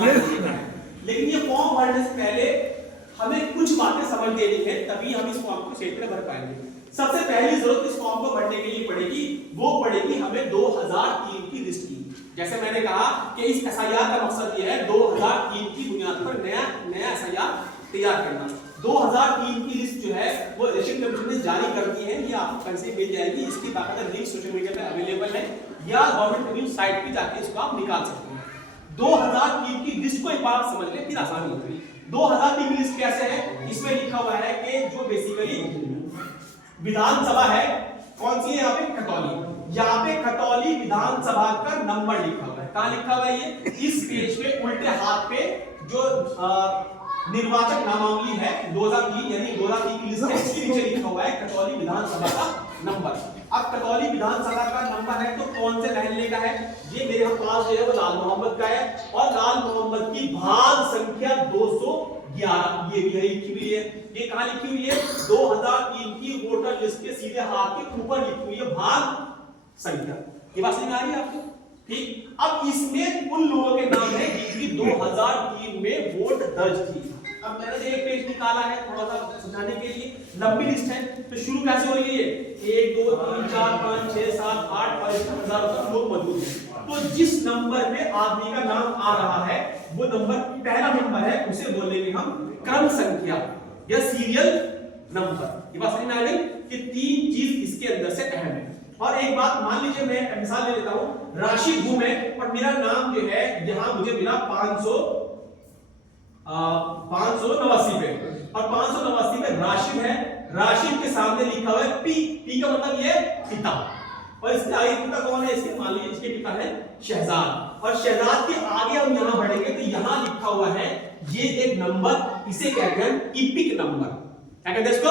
लेकिन ये फॉर्म भरने से पहले हमें कुछ बातें समझ लेनी है, तभी हम इस फॉर्म को सही तरह भर पाएंगे। सबसे पहली जरूरत इस फॉर्म को भरने के लिए पड़ेगी, वो पड़ेगी हमें 2003 की लिस्ट की। जैसे मैंने कहा कि इस एसआईआर का मकसद ये है 2003 की बुनियाद पर नया एसआईआर तैयार करना। 2003 की लिस्ट जो है वो इलेक्शन कमीशन ने जारी कर दी है, ये आपको कल से मिल जाएगी। इसकी बाकायदा लिंक सोशल मीडिया पे अवेलेबल है या गवर्नमेंट न्यूज साइट पे जाके इसको आप निकाल सकते हैं। 2003 की लिस्ट को एक बार समझ लें, फिर आसानी होगी। 2003 की लिस्ट कैसे है? इसमें लिखा हुआ है कि जो बेसिकली विधानसभा है, कौन सी है यहाँ पे? खतौली। यहाँ पे खतौली विधानसभा का नंबर लिखा हुआ है। कहाँ लिखा हुआ है ये? इस पेज पे उल्टे हाथ पे जो निर्वाचक नामावली है 2003, यानी 2003 की लिस्ट है, इसके नीचे लिखा हुआ है खतौली विधानसभा का नंबर। अब खतौली विधानसभा का नंबर है तो कौन से महल्ले का है? ये मेरे पास जो है वो लाल मोहम्मद का है, और लाल मोहम्मद की भाग संख्या 211 ये भी है, लिखी हुई है। ये कहाँ लिखी हुई है? 2003 की वोटर लिस्ट के सीधे हाथ के ऊपर लिखी हुई है भाग संख्या। ये बात समझ में आ रही है आपको? ठीक। अब इसमें उन लोगों के नाम है जिनकी 2003 में वोट दर्ज थी। अब मैंने एक पेज निकाला है थोड़ा सा समझाने के लिए। लंबी लिस्ट है तो शुरू कैसे हो रही है? 1 2 3 4 5 6 7 8 और 1000 तक लोग मौजूद हैं। तो जिस नंबर में आदमी का नाम आ रहा है वो नंबर पहला नंबर है, उसे बोलेंगे हम क्रम संख्या या सीरियल नंबर। ये बात समझ में आ गई कि तीन चीज इसके अंदर से अहम है। और एक बात मान लीजिए, मैं मिसाल ले लेता हूं, राशिद हूं मैं और मेरा नाम जो है यहां मुझे मिला 589 पे, और 589 पे राशिद है। राशिद के सामने लिखा हुआ है पी। पी का मतलब ये पिता, और इसके आगे पिता कौन है? इसके मान लीजिए इसके पिता है शहजाद, और शहजाद के आगे हम यहां बढ़ेंगे तो यहां लिखा हुआ है ये एक नंबर, इसे कहते हैं इपिक नंबर। क्या कहते हैं इसको?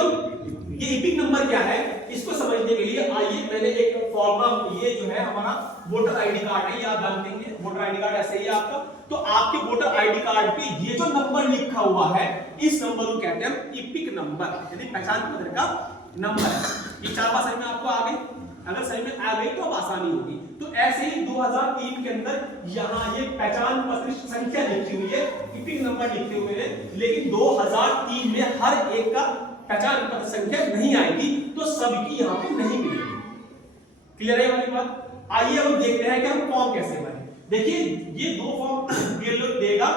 ये इपिक नंबर क्या है, इसको समझने के लिए आइए मैंने एक फॉर्मूला, ये जो है हमारा वोटर आईडी कार्ड है, ये आप जानते हैं वोटर आईडी कार्ड ऐसे ही है आपका। तो आपके वोटर आईडी कार्ड पे ये जो नंबर लिखा हुआ है, इस नंबर को कहते हैं इपिक नंबर, यानी पहचान पत्र का नंबर है। ये चार बात समझ में आपको आ गई? अगर सही में आ गई तो अब आसानी होगी। तो ऐसे ही 2003 के अंदर यहाँ ये पहचान पत्र संख्या लिखी हुई है, इपिक नंबर लिखे हुए हैं, लेकिन 2003 में हर एक का पहचान पत्र संख्या नहीं आएगी, तो सबकी यहाँ पे नहीं मिलेगी। क्लियर है वाली बात? आइए अब देखते हैं कि हम फॉर्म कैसे भरें। देखिए ये दो फॉर्म ये लोग देगा,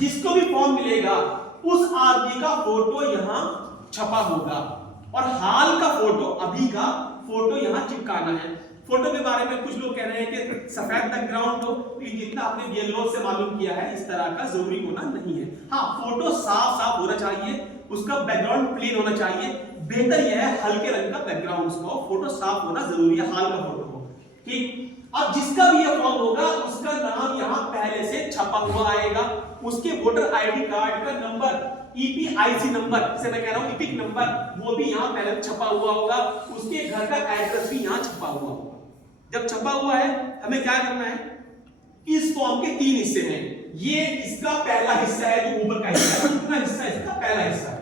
जिसको भी फॉर्म मिलेगा उस आदमी का फोटो यहाँ छपा होगा, और हाल का फोटो, अभी का फोटो यहाँ चिपकाना है। फोटो के बारे में कुछ लोग कह रहे हैं कि सफेद बैकग्राउंड हो, जितना आपने येलो से मालूम किया है इस तरह का जरूरी होना नहीं है। हाँ, फोटो साफ साफ होना चाहिए, उसका बैकग्राउंड प्लेन होना चाहिए। बेहतर यह है हल्के रंग का बैकग्राउंड उसका हो, फोटो साफ होना जरूरी है, हाल का फोटो हो। ठीक। अब जिसका भी यह फॉर्म होगा उसका नाम यहाँ पहले से छपा हुआ आएगा, उसके वोटर आईडी कार्ड का नंबर, ईपीआईसी नंबर, जिसे मैं कह रहा हूँ इपिक नंबर, वो भी यहाँ पहले छपा हुआ होगा, उसके घर का एड्रेस भी यहाँ छपा हुआ होगा। जब छपा हुआ है हमें क्या करना है? इस फॉर्म के तीन हिस्से हैं। ये इसका पहला हिस्सा है, जो ऊपर का हिस्सा है, कितना हिस्सा है इसका? पहला हिस्सा है।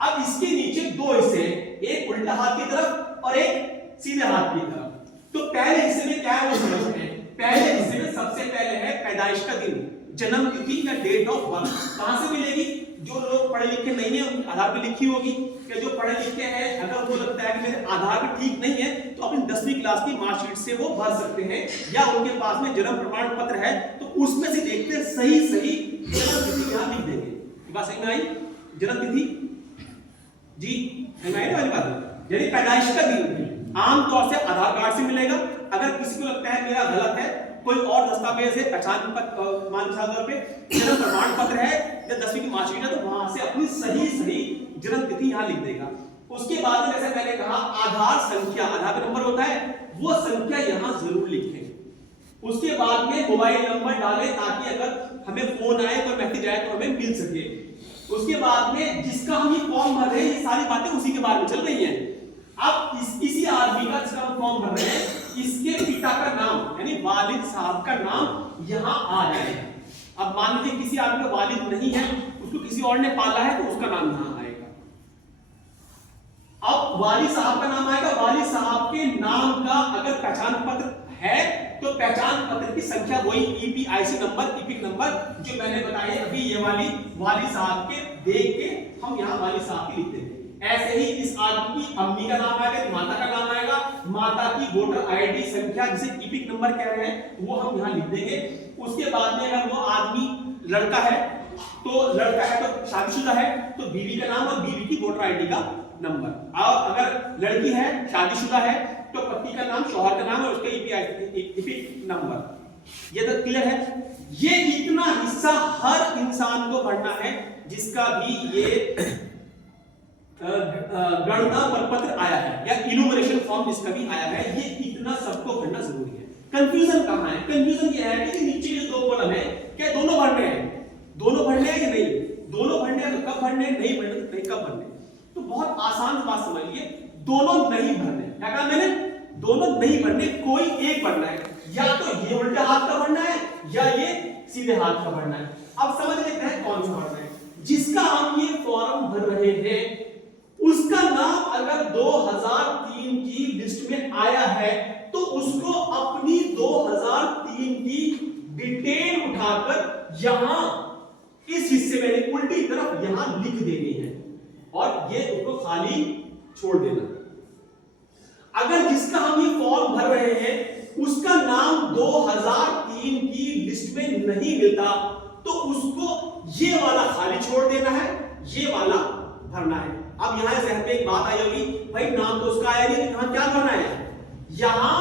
अब इसके नीचे दो हिस्से हैं, एक उल्टा हाथ की तरफ और एक सीधे हाथ की तरफ। तो पहले हिस्से में क्या है वो समझते हैं। पहले हिस्से में सबसे पहले है पैदाइश का दिन, जन्म तिथि या डेट ऑफ बर्थ। कहां से मिलेगी? जो लोग पढ़े लिखे नहीं है उनके आधार पे लिखी होगी, कि जो पढ़े लिखे हैं अगर वो लगता है कि मेरे आधार पे ठीक नहीं है तो अपनी 10वीं क्लास की मार्कशीट से वो भर सकते हैं, या उनके पास में जन्म प्रमाण पत्र है तो उसमें से देखते हैं सही जन्म तिथि यहाँ लिख देंगे। बात सही में आई? जन्म तिथि जी वाली बात, यानी पैदाइश का दिन आमतौर से आधार कार्ड से मिलेगा। अगर किसी को लगता है मेरा गलत है, कोई और दस्तावेज है, पहचान पत्र, मानसाल तौर पे जन्म प्रमाण पत्र है या 10वीं की मार्कशीट है, तो वहां से अपनी सही जन्म तिथि यहाँ लिख देगा। उसके बाद में जैसे मैंने कहा आधार संख्या, आधार का नंबर होता है, वो संख्या यहाँ जरूर लिखें। उसके बाद में मोबाइल नंबर डालें ताकि अगर हमें फोन आए तो मैसेज आए तो हमें मिल सके। उसके बाद में जिसका हम ये फॉर्म भर रहे हैं, ये सारी बातें उसी के बारे में चल रही हैं। अब इसी आदमी का जिसका हम फॉर्म भर रहे हैं, इसके पिता का नाम यानी वालिद साहब का नाम यहाँ आ जाएगा। अब मान लीजिए किसी आदमी का वालिद नहीं है, उसको किसी और ने पाला है तो उसका नाम यहाँ आएगा। अब वालिद साहब का नाम आएगा, वालिद साहब के नाम का अगर पहचान पत्र है तो पहचान पत्र की संख्या वही ईपीआईसी नंबर, इपिक नंबर जो मैंने बताया अभी, ये वाली साहब के देख के हम यहाँ वाली साहब की लिखते थे। ऐसे ही इस आदमी की अम्मी का नाम आएगा, माता का नाम आएगा, माता की वोटर आईडी संख्या जिसे इपिक नंबर कह रहे हैं वो हम यहाँ लिख देंगे। उसके बाद में अगर वो आदमी लड़का है तो शादीशुदा है तो बीवी का नाम और बीवी की वोटर आईडी का नंबर, और अगर लड़की है शादीशुदा है तो पति का नाम, शौहर का नाम और उसका इपिक नंबर। ये तो क्लियर है। ये इतना हिस्सा हर इंसान को पढ़ना है जिसका भी ये गणना प्रपत्र आया है या इनुमरेशन फॉर्म जिसका भी आया है, ये इतना सबको भरना जरूरी है। कंफ्यूजन कहां है? कंफ्यूजन ये है कि नीचे जो दो कॉलम है क्या दोनों भरने हैं? दोनों भरने हैं कि नहीं? दोनों भरने हैं तो कब भरने, नहीं भरने तो नहीं कब भरने? तो बहुत आसान बात समझिए, दोनों नहीं भरने। क्या कहा मैंने? दोनों नहीं भरने, कोई एक भरना है। या तो ये उल्टे हाथ का भरना है या ये सीधे हाथ का भरना है। अब समझ लेते हैं कौन सा भरना है। जिसका हम ये फॉर्म भर रहे हैं उसका नाम अगर 2003 की लिस्ट में आया है तो उसको अपनी 2003 की डिटेल उठाकर यहां इस हिस्से में उल्टी तरफ यहां लिख देनी है और ये उसको खाली छोड़ देना। अगर जिसका हम ये फॉर्म भर रहे हैं उसका नाम 2003 की लिस्ट में नहीं मिलता तो उसको ये वाला खाली छोड़ देना है, ये वाला भरना है। अब यहां जहन में एक बात आई होगी, भाई नाम तो उसका आया नहीं, यहां क्या करना है? यहां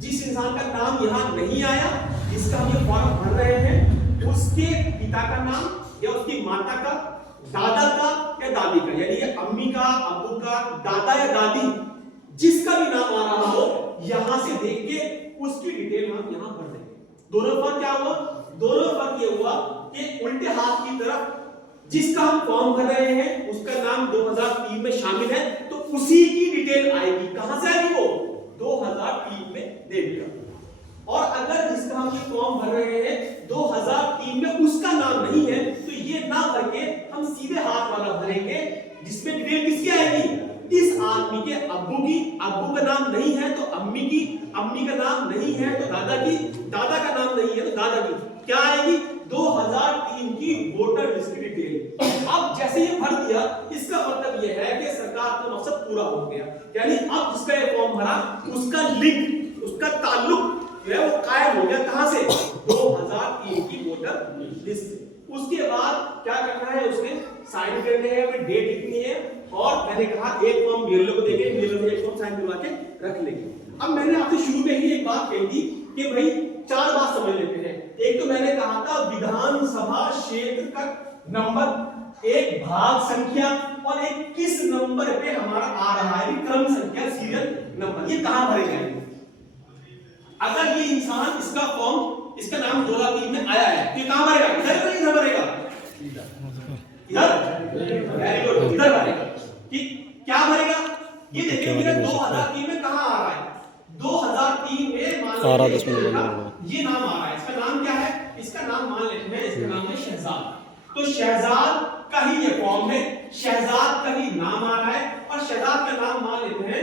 जिस इंसान का नाम यहां नहीं आया, जिसका हम ये फॉर्म भर रहे हैं, उसके पिता का नाम या उसकी माता का, दादा का या दादी का, यानी ये अम्मी का, अब्बू का, दादा या दादी, जिसका भी नाम आ रहा हो यहां से देख के उसकी डिटेल हम यहां भर देंगे। दोनों फर्क क्या हुआ? दोनों फर्क ये हुआ कि उल्टे हाथ की तरफ जिसका हम फॉर्म भर रहे हैं उसका नाम 2003 में शामिल है तो उसी की डिटेल आएगी। कहां से आएगी? वो 2003 में दे दिया। और अगर जिसका हम ये फॉर्म भर रहे हैं 2003 में उसका नाम नहीं है तो ये ना करके हम सीधे हाथ वाला भरेंगे जिसमें डिटेल किसकी आएगी? इस आदमी के अब्बू की, अब्बू का नाम नहीं है तो अम्मी की, अम्मी का नाम नहीं है तो दादा की, दादा का नाम नहीं है तो दादा की। क्या आएगी? 2003 की वोटर लिस्ट की डिटेल। अब जैसे ये भर दिया इसका मतलब ये है कि सरकार का मकसद पूरा हो गया, यानी अब जिसका ये फॉर्म भरा उसका लिंक, उसका ताल्लुक जो है वो कायम हो गया। कहां से? 2003 की वोटर लिस्ट से। उसके बाद क्या करना है? उसने साइन करने हैं, अपनी डेट लिखनी है और मैंने कहा एक फॉर्म बीएलओ को देंगे, बीएलओ से एक फॉर्म साइन करवा के रख लेंगे। अब मैंने आपसे शुरू में ही एक बात कही थी कि भाई चार बात समझ लेते हैं। एक तो मैंने कहा था विधानसभा क्षेत्र का नंबर, एक भाग संख्या और एक किस नंबर पे हमारा आ रहा है, क्रम संख्या, सीरियल नंबर, ये कहां भरे जाएंगे। अगर ये इंसान इसका फॉर्म, इसका नाम 2003 में आया है तो कहां भरेगा? इधर भरेगा, इधर, वेरी गुड, इधर भरेगा। ठीक, क्या भरेगा? ये देखिए मेरा 2003 में कहां आ रहा है? 2003 में मान लीजिए ये नाम आ रहा है, इसका नाम क्या है? इसका नाम मान लेते हैं, इसका नाम है शहजाद। तो शहजाद का ही ये फॉर्म है, शहजाद का ही नाम आ रहा है और शहजाद का नाम मान लेते हैं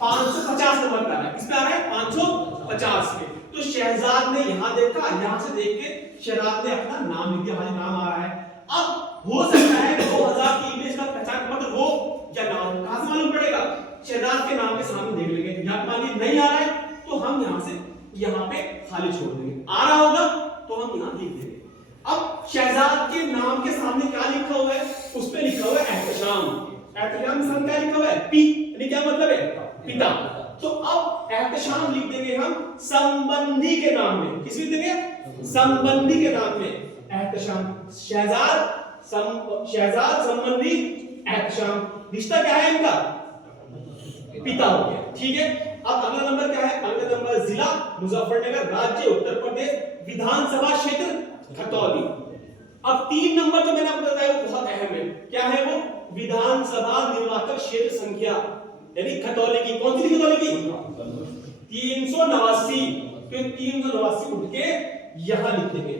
550 नंबर का है। किस पे आ रहा है? 550 पे। तो शहजाद ने यहां देखा, यहां से देख के शहजाद ने अपना नाम लिख दिया, हमारा नाम आ रहा है। अब हो सकता है 2003 में इसका पहचान पत्र हो या ना हो, कहां से मालूम पड़ेगा? शहजाद के नाम के सामने देख लेंगे। या मान लीजिए नहीं आ रहा है तो हम यहां से यहां पे खाली छोड़ देंगे, आ रहा होगा तो हम यहां लिख देंगे। अब शहजाद के नाम के सामने क्या लिखा हुआ है? उस पे लिखा हुआ है एहतशाम। एहतशाम के सामने क्या लिखा हुआ है? पी, यानी क्या मतलब है? पिता। तो अब एहतशाम लिख देंगे हम संबंधी के नाम में। किस लिख देंगे? संबंधी के नाम में एहतशाम। शहजाद संबंधी एहतशाम, रिश्ता क्या है इनका? पिता हो गया। ठीक है, अब अगला नंबर क्या है? अगला नंबर जिला मुजफ्फरनगर, राज्य उत्तर प्रदेश, विधानसभा क्षेत्र खतौली। अब 3 नंबर जो मैंने आपको बताया वो बहुत अहम है। क्या है वो? विधानसभा निर्वाचक क्षेत्र संख्या, यानी खतौली की। कौन सी खतौली की? 389। तो 389 उठ के यहां लिख देंगे।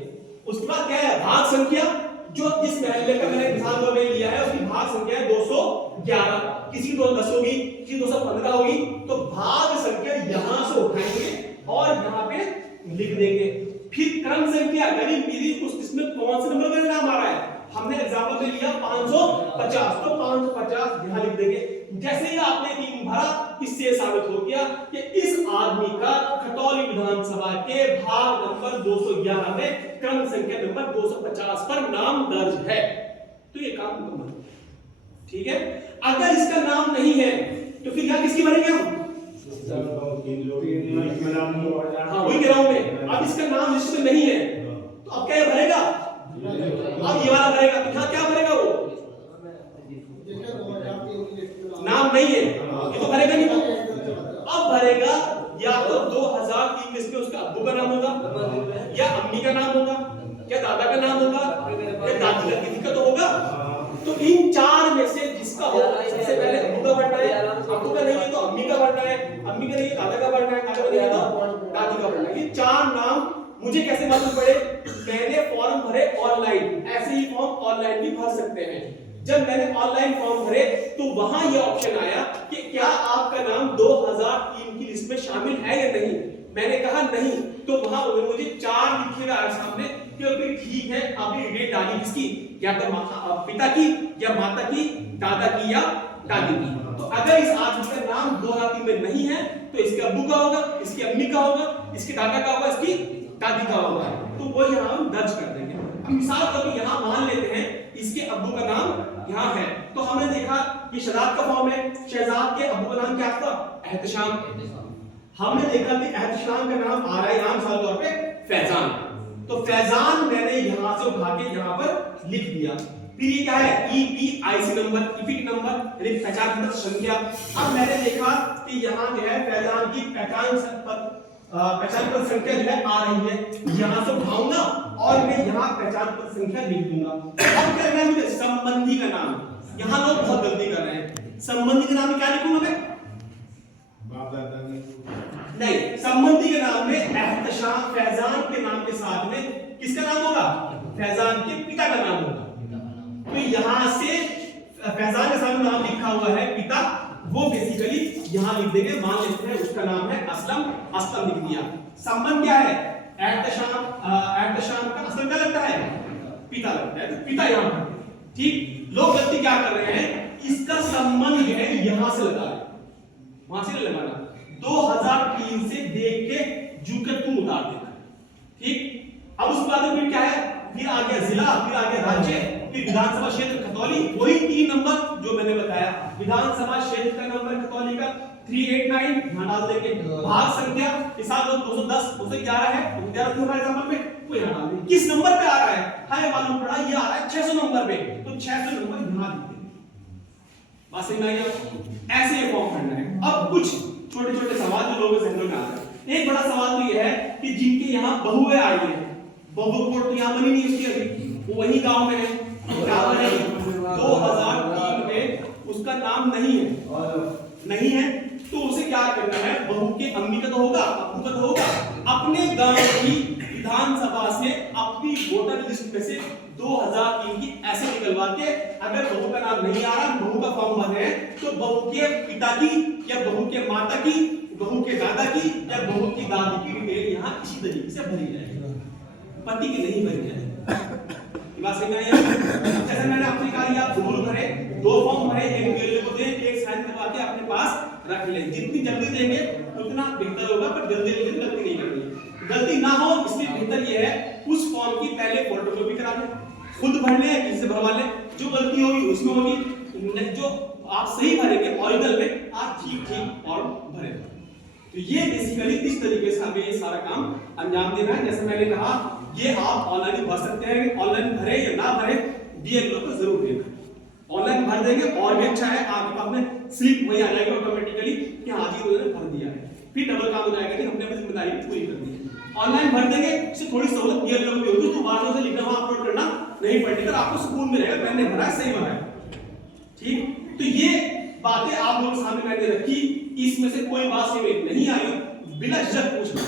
उसके बाद क्या है? भाग संख्या, जो इस महल्ले का मैंने मिसाल में लिया है उसकी भाग संख्या है 211। किसी की 210 होगी, किसी की 215 होगी, तो भाग संख्या यहां से उठाएंगे और यहाँ पे लिख देंगे। फिर क्रम संख्या यानी मेरी उस इसमें कौन से नंबर का नाम आ रहा है, हमने एग्जांपल में लिया 550, तो 550 यहाँ लिख देंगे। जैसे ही आपने 3 भरा, इससे साबित हो गया कि इस आदमी का खतौली विधानसभा के भाग नंबर 211 में क्रम संख्या नंबर 250 पर नाम दर्ज है। तो ये काम मुकम्मल, ठीक है। अगर इसका नाम नहीं है तो फिर यहाँ किसकी भरेंगे हम? हाँ वही कह रहा हूं मैं। अब इसका नाम लिस्ट में नहीं है तो अब क्या भरेगा? अब ये वाला भरेगा। तो यहाँ क्या भरेगा? वो नाम नहीं है, ये तो भरेगा नहीं। अब भरेगा या तो 2003 में इसमें उसका अब्बू का नाम होगा, या अम्मी का नाम होगा, या दादा का नाम होगा, या दादी का, किसी का तो होगा। तो इन 4 में से जिसका हो, सबसे पहले अब्बू का भरना है, अब्बू का नहीं है तो अम्मी का भरना है, अम्मी का नहीं है दादा का भरना है, दादा का नहीं है तो दादी का भरना है। ये 4 नाम मुझे कैसे मालूम पड़े? मैंने फॉर्म भरे ऑनलाइन, ऐसे ही फॉर्म ऑनलाइन भी भर सकते हैं। जब मैंने ऑनलाइन फॉर्म भरे तो वहां ये ऑप्शन आया कि क्या आपका नाम 2003 की लिस्ट में शामिल है या नहीं। मैंने कहा नहीं, तो वहां मुझे 4 लिखेगा सामने कि ठीक है, आपने डेट डाली किसकी, या तो पिता की, या माता की, दादा की, या दादी की। तो अगर इस आदमी का नाम 2003 में नहीं है तो इसके अब्बू का होगा, इसकी अम्मी का होगा, इसके दादा का होगा, इसकी दादी का होगा। तो वो यहाँ हम दर्ज कर देंगे। अब मिसाल के तौर यहाँ मान लेते हैं इसके अब्बू का नाम यहाँ है, तो हमने देखा ये शहजाद का फॉर्म है। शहजाद के अब्बू का नाम क्या था? एहतशाम। हमने देखा कि एहतशाम का नाम आ रहा है यहाँ मिसाल तौर पे फैजान, तो फैजान मैंने यहाँ से उठा के यहाँ पर लिख दिया। फिर ये क्या है? EPIC नंबर, इपिक नंबर यानी पहचान पत्र संख्या। अब मैंने देखा कि यहाँ जो है फैजान की पहचान पत्र संख्या जो है आ रही है, यहाँ से उठाऊंगा और मैं यहाँ पहचान पत्र संख्या लिख दूंगा। अब क्या करना है मुझे? संबंधी का नाम। यहाँ लोग बहुत गलती कर रहे हैं। संबंधी के नाम में क्या लिखूंगा मैं? नहीं, संबंधी के नाम में एहतशाम फैजान के नाम के साथ में किसका नाम होगा? फैजान के पिता का नाम होगा। तो यहाँ से फैजान के सामने नाम लिखा हुआ है पिता, वो बेसिकली यहाँ लिख देंगे। मान लेते हैं उसका नाम है असलम, असलम लिख दिया। संबंध क्या है? एहतशाम का असलम क्या लगता है? पिता लगता है, तो पिता यहाँ पर। ठीक, लोग गलती क्या कर रहे हैं? इसका संबंध जो है यहाँ से लगा है, वहां से लगाना। 2003 से देख के जू के तुम उतार देना। ठीक, अब उसके बाद फिर क्या है? फिर आ गया जिला, फिर आ गया राज्य, फिर विधानसभा क्षेत्र खतौली, वही 3 नंबर जो मैंने बताया। विधानसभा क्षेत्र का नंबर खतौली का 389 यहां डाल देंगे। भाग संख्या इस साल 210 211 है, 211 क्यों एग्जांपल में वो यहां डाल देंगे। किस नंबर पे आ रहा है? हां मालूम पड़ा ये आ रहा है 600 नंबर पे, तो 600 नंबर यहां लिख देंगे। बात समझ में आई आपको? ऐसे ये फॉर्म भरना है। अब कुछ छोटे-छोटे सवाल जो लोगों के जहन में आ रहे हैं। एक बड़ा सवाल तो ये है कि जिनके यहां बहुएं आई हैं, बहू कोट तो यहां बनी नहीं इसकी अभी, वो वही गांव में है, क्या बनेगी? 2003 में उसका नाम नहीं है तो उसे क्या करना है? बहू के अम्मी का तो होगा, अब्बू का तो होगा, अपने गांव की विधानसभा से अपनी वोटर लिस्ट में से 2003 की ऐसे निकलवा के, अगर बहू का नाम नहीं आ रहा, बहू का फॉर्म भर रहे हैं, तो बहू के पिता की या बहू के माता की, बहू के दादा की या बहू की दादी की डिटेल यहाँ इसी तरीके से भरी जाएगी, पति की नहीं भरी जाएगी। बात समझ आई? जैसे मैंने आपसे कहा कि आप जरूर भरे, 2 फॉर्म भरे, एक बीएलओ को दें, एक साइन करवा के अपने पास रख लें। जितनी जल्दी देंगे उतना बेहतर होगा, पर जल्दी गलती नहीं करनी। गलती ना हो इसलिए बेहतर ये है उस फॉर्म की पहले फोटोकॉपी करा लें, खुद भर लें या किसी से भरवा लें। जो गलती होगी उसमें होगी, जो आप सही भरेंगे ओरिजिनल में आप ठीक फॉर्म भरें। तो ये बेसिकली इस तरीके से हमें ये सारा काम अंजाम देना है। जैसे मैंने कहा ये आप ऑनलाइन भर सकते हैं, ऑनलाइन भरे या ना भरे बीएलओ को जरूर देना। ऑनलाइन भर देंगे और भी अच्छा है, आपके पास में स्लिप वही आ जाएगा ऑटोमेटिकली कि हाँ जी उन्होंने भर दिया है, फिर डबल काम हो जाएगा कि हमने अपनी जिम्मेदारी पूरी कर दी है। ऑनलाइन भर देंगे इससे थोड़ी सहूलत बीएलओ को होगी, तो बार से लिखना वहां अपलोड करना नहीं पड़ेगा, आपको सुकून में रहेगा मैंने भरा सही भरा है। ठीक, तो ये बातें आप लोगों के सामने मैंने रखी, इसमें से कोई बात समझ नहीं आई बिना झिझक पूछना।